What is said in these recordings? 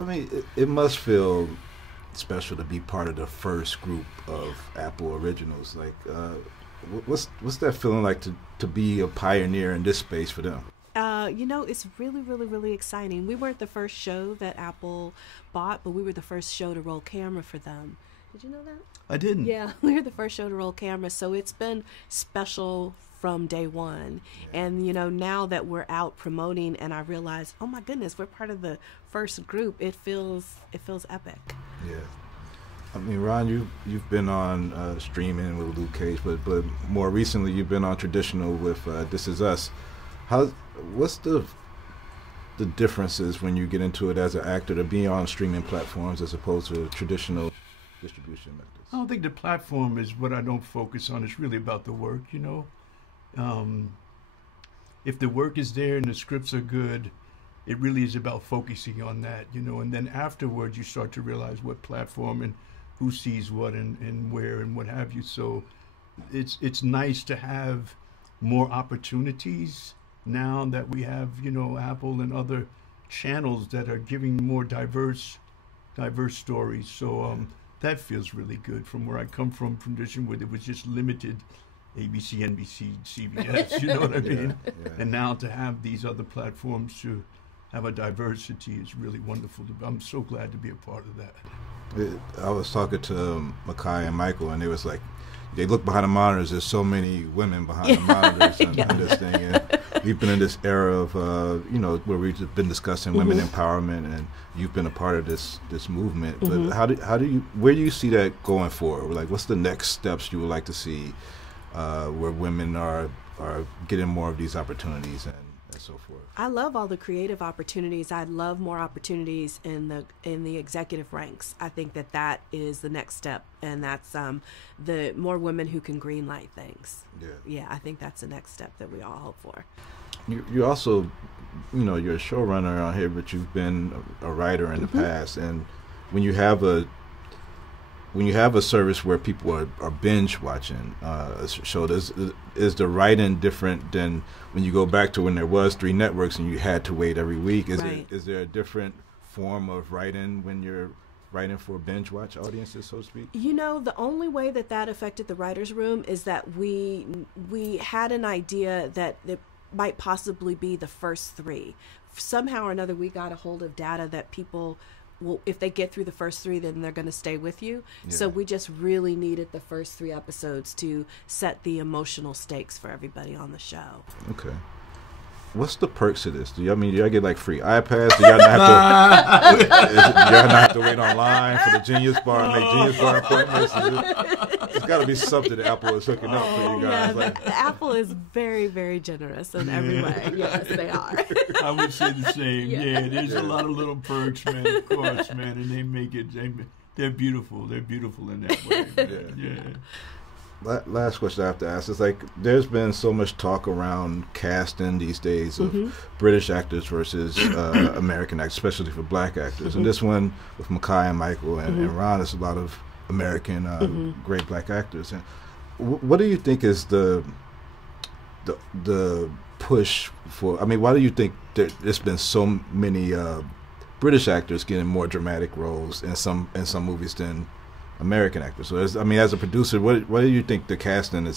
I mean, it must feel special to be part of the first group of Apple originals. Like, what's that feeling like to be a pioneer in this space for them? It's really, really, really exciting. We weren't the first show that Apple bought, but we were the first show to roll camera for them. Did you know that? I didn't. Yeah, we were the first show to roll camera, so it's been special from day one. Yeah. And now that we're out promoting, and I realize, oh my goodness, we're part of the first group. It feels epic. Yeah. I mean, Ron, you've been on streaming with Luke Cage, but more recently you've been on traditional with This Is Us. What's the differences when you get into it as an actor to be on streaming platforms as opposed to traditional distribution methods? I don't think the platform is what I don't focus on. It's really about the work, If the work is there and the scripts are good, it really is about focusing on that, and then afterwards you start to realize what platform and who sees what and where and what have you. So it's nice to have more opportunities now that we have, Apple and other channels that are giving more diverse stories. So that feels really good from where I come from tradition where it was just limited ABC, NBC, CBS, you know what I mean? Yeah. And now to have these other platforms to have a diversity is really wonderful. I'm so glad to be a part of that. I was talking to Makai and Michael, and they was like, they look behind the monitors, there's so many women behind the monitors and this thing. And we've been in this era of, where we've been discussing women empowerment, and you've been a part of this movement. But where do you see that going forward? Like, what's the next steps you would like to see where women are getting more of these opportunities and so forth? I love all the creative opportunities. I'd love more opportunities in the executive ranks. I think that is the next step, and that's the more women who can greenlight things. Yeah, I think that's the next step that we all hope for. You also, you're a showrunner on here, but you've been a writer in the past, and when you have a service where people are binge watching a show, is the writing different than when you go back to when there was 3 networks and you had to wait every week? Is there a different form of writing when you're writing for binge watch audiences, so to speak? The only way that affected the writer's room is that we had an idea that it might possibly be the first 3. Somehow or another, we got a hold of data that people, well, if they get through the first 3, then they're going to stay with you. Yeah. So we just really needed the first 3 episodes to set the emotional stakes for everybody on the show. Okay. What's the perks of this? Do y'all get like free iPads? Do y'all not have to wait online for the Genius Bar, make Genius Bar appointments? It's got to be something that Apple is hooking up for you guys. Yeah, the Apple is very, very generous in every way. Yes, they are. I would say the same. Yeah, there's a lot of little perks, man. Of course, man, and they make it. They're beautiful. They're beautiful in that way. Yeah. Last question I have to ask is, like, there's been so much talk around casting these days of British actors versus American actors, especially for black actors. And this one with Makai and Michael and Ron, is a lot of American great black actors. And what do you think is the push for? I mean, why do you think there's been so many British actors getting more dramatic roles in some movies than American actors? So, as a producer, what do you think the casting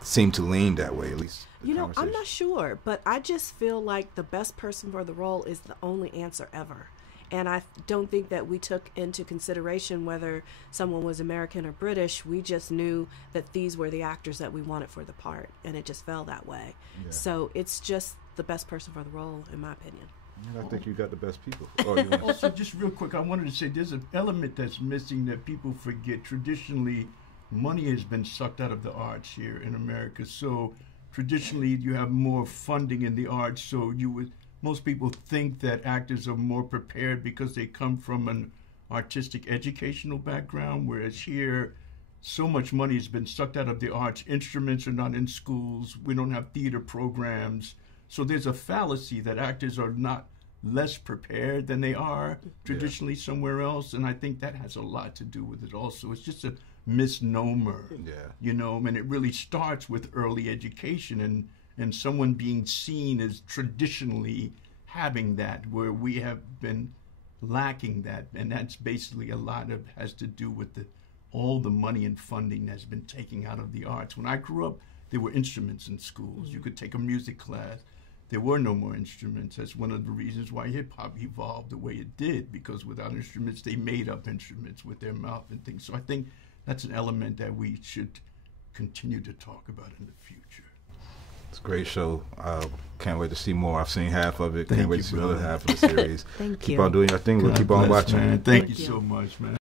seemed to lean that way, at least? I'm not sure, but I just feel like the best person for the role is the only answer ever. And I don't think that we took into consideration whether someone was American or British. We just knew that these were the actors that we wanted for the part, and it just fell that way. Yeah. So it's just the best person for the role, in my opinion. I think you got the best people. Also, just real quick, I wanted to say there's an element that's missing that people forget. Traditionally, money has been sucked out of the arts here in America. So traditionally, you have more funding in the arts. So most people think that actors are more prepared because they come from an artistic educational background, whereas here, so much money has been sucked out of the arts. Instruments are not in schools. We don't have theater programs. So there's a fallacy that actors are not less prepared than they are traditionally somewhere else, and I think that has a lot to do with it also. It's just a misnomer, and it really starts with early education and someone being seen as traditionally having that, where we have been lacking that, and that's basically a lot of has to do with all the money and funding that's been taken out of the arts. When I grew up, there were instruments in schools. You could take a music class. There were no more instruments. That's one of the reasons why hip-hop evolved the way it did, because without instruments, they made up instruments with their mouth and things. So I think that's an element that we should continue to talk about in the future. It's a great show. Can't wait to see more. I've seen half of it. Can't wait to see the other brother. half of the series. Thank Keep you. on doing your thing. We'll God keep on bless, watching. man. Thank you so much, man.